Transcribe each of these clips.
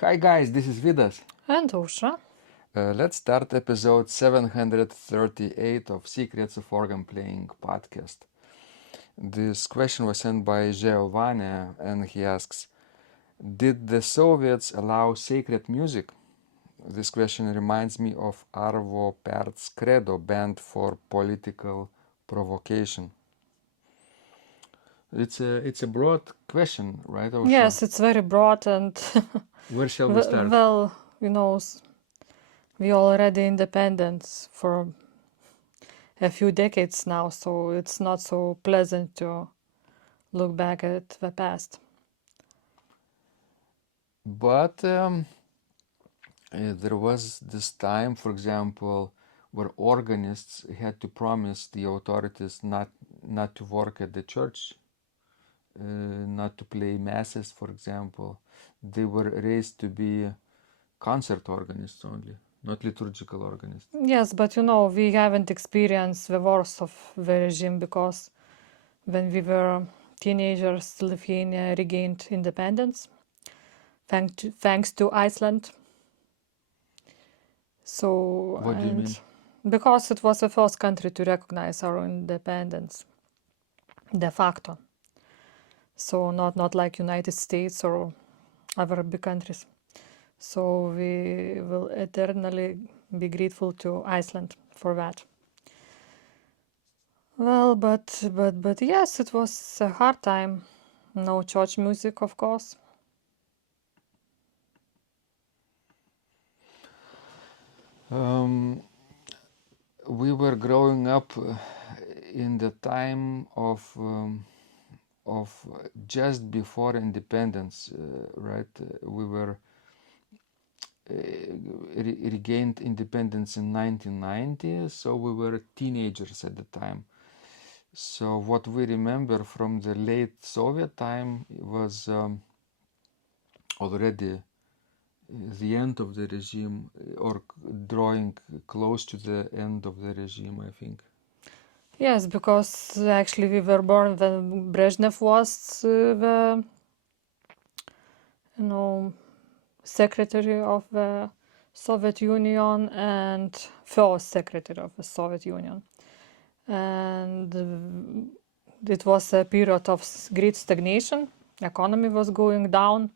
Hi guys, this is Vidas. And Ausra. Let's start episode 738 of Secrets of Organ Playing podcast. This question was sent by Jeovane and he asks, did the Soviets allow sacred music? This question reminds me of Arvo Credo banned for political provocation. It's a broad question, right, Ausra? Yes, it's very broad and Where shall we start? well, we already independent for a few decades now, so it's not so pleasant to look back at the past. But there was this time, for example, where organists had to promise the authorities not to work at the church, not to play masses, for example. They were raised to be concert organists only, not liturgical organists. Yes, but we haven't experienced the worst of the regime because when we were teenagers, Lithuania regained independence thanks to Iceland. So, What do you mean? because it was the first country to recognize our independence de facto. So not like United States or other big countries. So we will eternally be grateful to Iceland for that. Well, but yes, it was a hard time. No church music, of course. We were growing up in the time of just before independence, right? We were regained independence in 1990, so we were teenagers at the time. So what we remember from the late Soviet time was already the end of the regime, or drawing close to the end of the regime, I think. Yes, because actually we were born when Brezhnev was the secretary of the Soviet Union and first secretary of the Soviet Union. And it was a period of great stagnation. Economy was going down.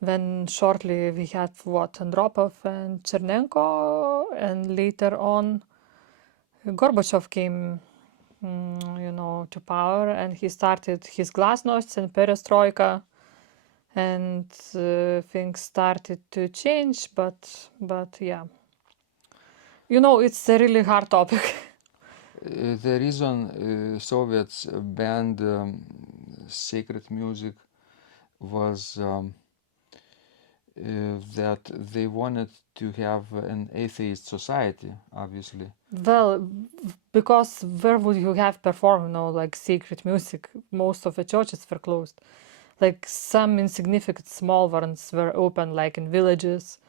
Then shortly we had Andropov and Chernenko, and later on Gorbachev came, to power, and he started his glasnost and perestroika, and things started to change. But yeah, it's a really hard topic. The reason Soviets banned sacred music was that they wanted to have an atheist society, obviously. Well, because where would you have perform, like sacred music? Most of the churches were closed. Like some insignificant small ones were open, like in villages.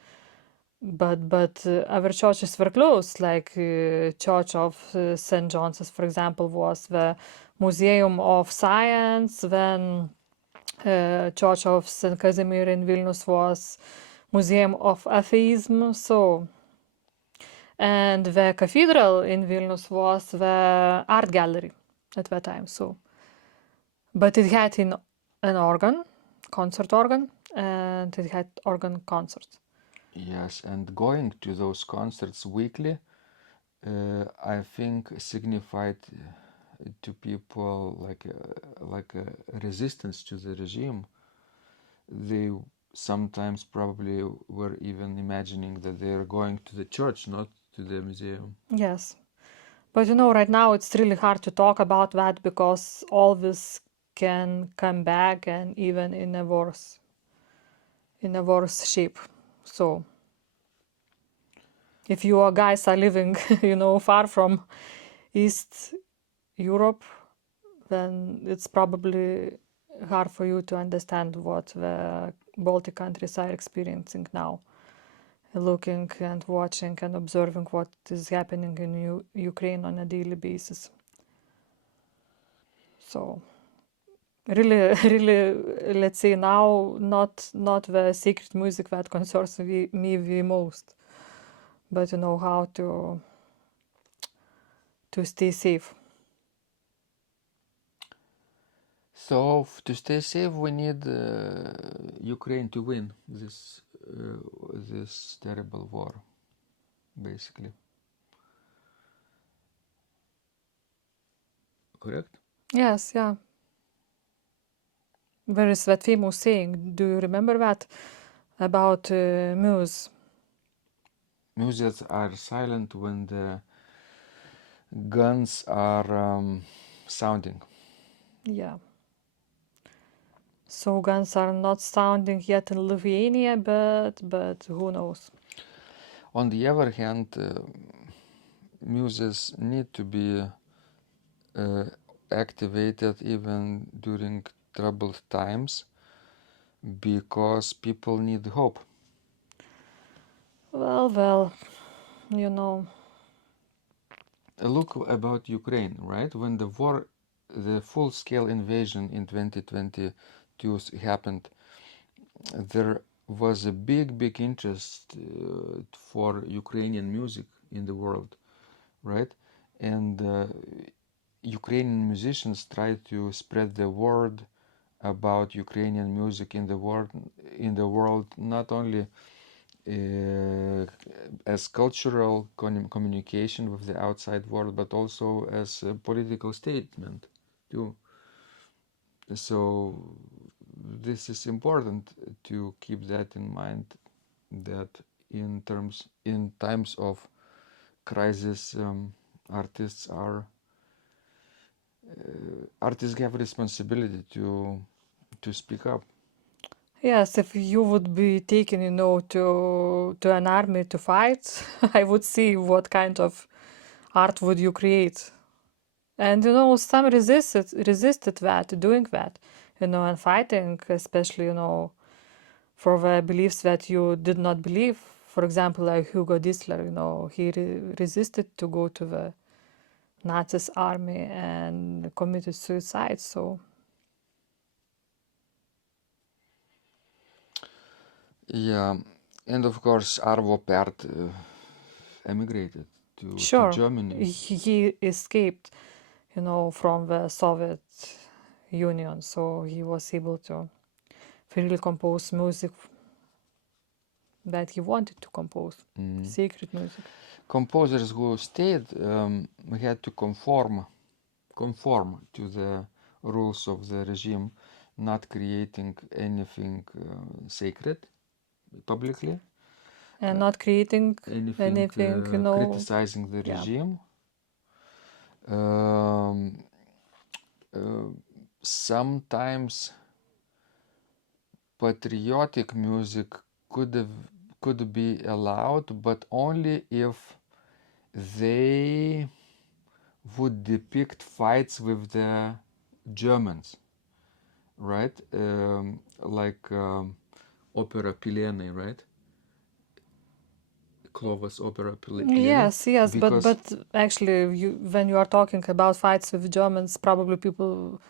But our churches were closed. Like Church of St. John's, for example, was the Museum of Science. Then Church of St. Casimir in Vilnius was Museum of Atheism. So. And the cathedral in Vilnius was the art gallery at that time. So, but it had an organ, concert organ, and it had organ concerts. Yes, and going to those concerts weekly, I think signified to people like a resistance to the regime. They sometimes probably were even imagining that they are going to the church, not to the museum. Yes. But right now it's really hard to talk about that because all this can come back, and even in a worse shape. So if you guys are living, far from East Europe, then it's probably hard for you to understand what the Baltic countries are experiencing now. Looking and watching and observing what is happening in Ukraine on a daily basis. So really, let's say now, not the secret music that concerns me the most, but how to stay safe. So to stay safe, we need Ukraine to win this terrible war, basically. Correct? Yes, yeah. There is that famous saying, do you remember that? About mules. Muses are silent when the guns are sounding. Yeah. So guns are not sounding yet in Lithuania, but who knows? On the other hand, muses need to be activated even during troubled times because people need hope. Well, Look about Ukraine, right? When the war, the full-scale invasion in 2022 happened, there was a big interest for Ukrainian music in the world, right? And Ukrainian musicians tried to spread the word about Ukrainian music in the world, not only as cultural communication with the outside world, but also as a political statement too. So this is important to keep that in mind, that in times of crisis, artists have responsibility to speak up. yes, if you would be taken, to an army to fight, I would see what kind of art would you create. And some resisted that, doing that, and fighting, especially, for the beliefs that you did not believe. For example, like Hugo Disler, he resisted to go to the Nazis army and committed suicide. So Yeah, and of course Arvo Pärt emigrated to sure, Germany. he escaped, from the Soviet Union. So he was able to freely compose music that he wanted to compose, secret music. Composers who stayed had to conform to the rules of the regime, not creating anything sacred publicly, And not creating anything, criticizing the yeah. regime. Sometimes patriotic music could be allowed, but only if they would depict fights with the Germans, right? Like opera Pilene, right? Clovis opera Pilene. Yes, Because but actually, when you are talking about fights with Germans, probably people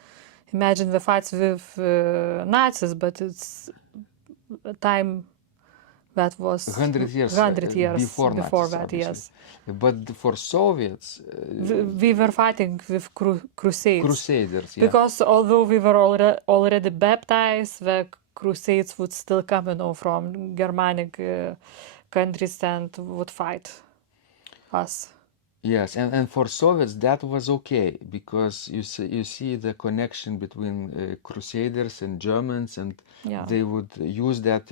imagine the fights with Nazis, but it's a time that was 100 years, 100 years before Nazis, that, obviously. yes. But for Soviets, We were fighting with crusades. Crusaders, yeah. Because although we were already baptized, the crusades would still come, from Germanic countries and would fight us. Yes, and for Soviets that was okay because you see the connection between Crusaders and Germans, and Yeah. they would use that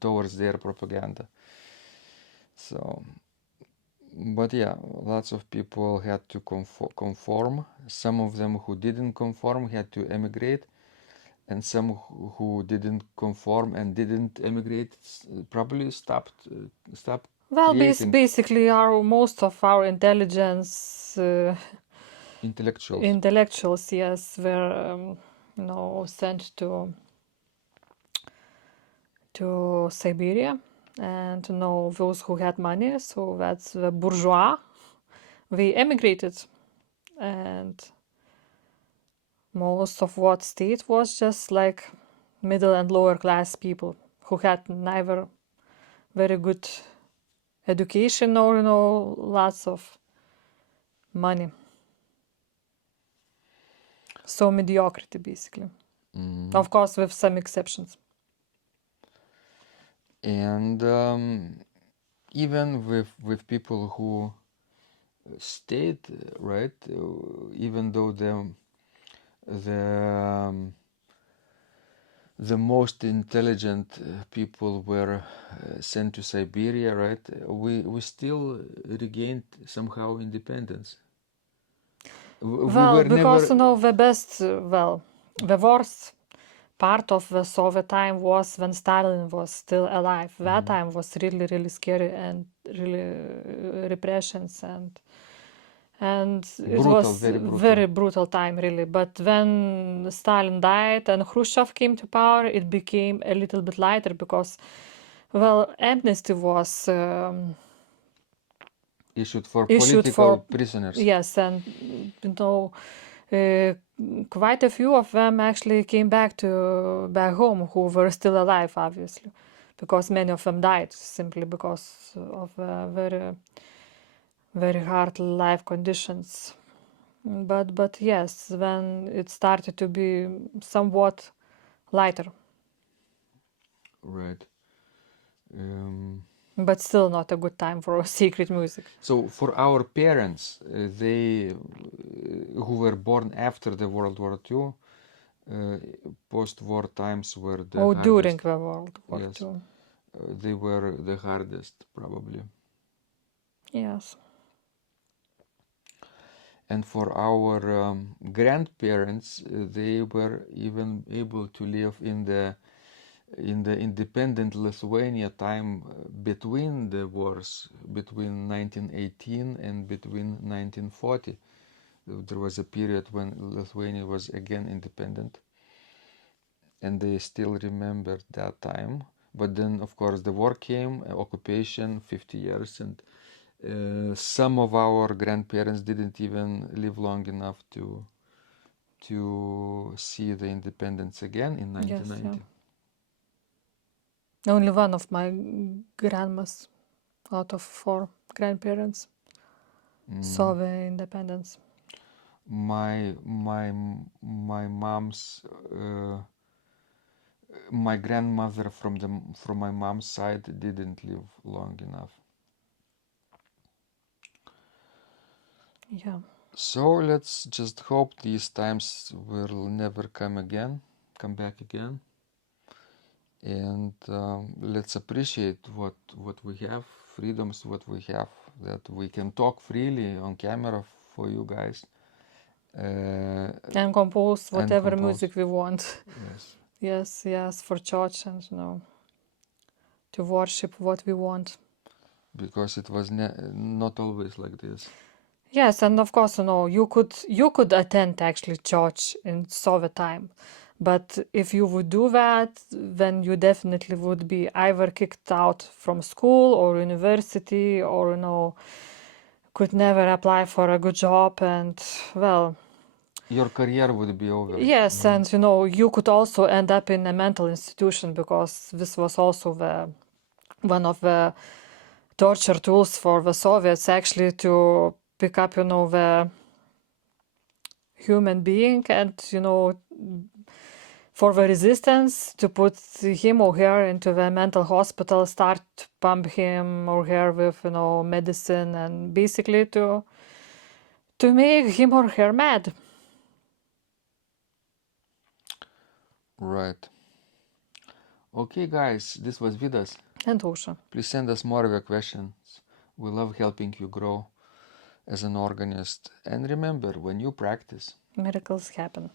towards their propaganda. So, but yeah, lots of people had to conform. Some of them who didn't conform had to emigrate, and some who didn't conform and didn't emigrate probably stopped. Well, Creating basically, most of our intelligence intellectuals, yes, were sent to Siberia, and those who had money, so that's the bourgeois, they emigrated, and most of what stayed was just like middle and lower class people who had neither very good education or, lots of money. So mediocrity, basically. Of course, with some exceptions. And even with people who stayed, right, even though the most intelligent people were sent to Siberia, right, we still regained somehow independence. Well, because the worst part of the Soviet time was when Stalin was still alive. That time was really, really scary and really repressions and it Brutal, was very brutal. very brutal time, really. But when Stalin died and Khrushchev came to power, it became a little bit lighter because, amnesty was issued for political prisoners. Yes, and quite a few of them actually came back home who were still alive, obviously, because many of them died simply because of very, very hard life conditions. But yes, when it started to be somewhat lighter. Right. But still not a good time for secret music. So for our parents, they who were born after the World War II, post-war times were the hardest. During the World War Yes. II. They were the hardest, probably. Yes. And for our grandparents, they were even able to live in the independent Lithuania time between the wars, between 1918 and between 1940. There was a period when Lithuania was again independent, and they still remembered that time. But then, of course, the war came, occupation, 50 years, and some of our grandparents didn't even live long enough to see the independence again in 1990. Yes, yeah. Only one of my grandmas out of 4 grandparents saw the independence. My mom's my grandmother from my mom's side didn't live long enough. Yeah. So let's just hope these times will never come back again. And let's appreciate what we have, freedoms what we have, that we can talk freely on camera for you guys. And compose whatever music we want. Yes. Yes, for church and to worship what we want. Because it was not always like this. Yes, and of course, you could attend actually church in Soviet time, but if you would do that, then you definitely would be either kicked out from school or university, or could never apply for a good job, and your career would be over. Yes, and you could also end up in a mental institution, because this was also one of the torture tools for the Soviets, actually, to pick up, the human being and, for the resistance, to put him or her into the mental hospital, start to pump him or her with, medicine, and basically to make him or her mad. Right. Okay, guys, this was Vidas. And Usha. Please send us more of your questions. We love helping you grow as an organist. And remember, when you practice, Miracles happen.